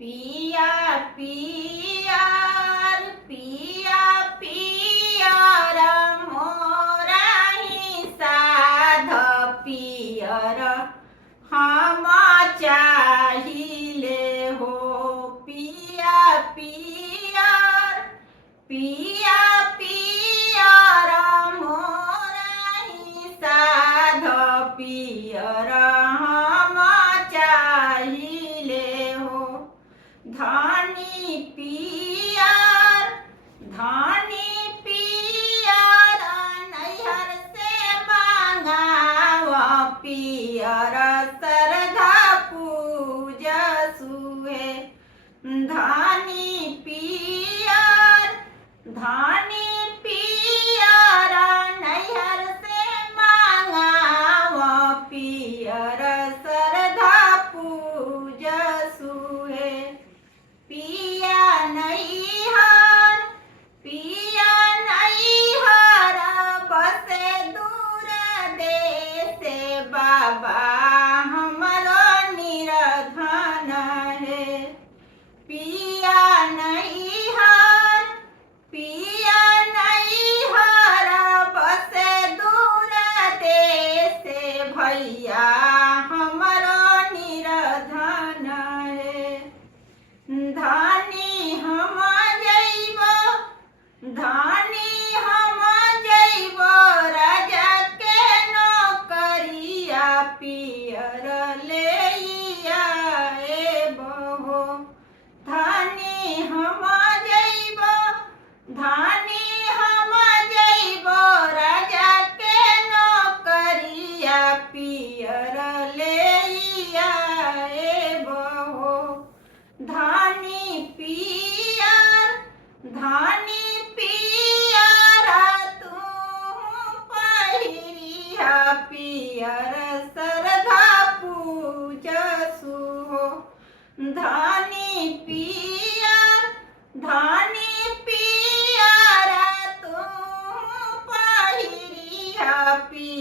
पिया पियर पिया पियर मोराही साध पियर हम चाहिले हो। पिया पियर पिया पियर मोराही साध पियर हम चाहिले हो। धानी पियर नैहर से मांगाव पियर श्रद्धा पूज सुहे। धानी पियर नैहर से मांगाव पियर श्रद्धा पूज सुहे। पिया नैहर बसे दूर देसे बाबा हमरो निर्धन है। पिया नैहर बसे दूर देसे भैया हमरो निर्धन है। धानी हम जइब राजा के नौकरिया पियर लेइया एबहो। धानी हम जइब राजा के नौकरिया पियर लेइया एबहो। धानी पियर तू पहिरिया पियर श्रद्धा पूज सुहो। धानी पियर तू पहिरिया पियर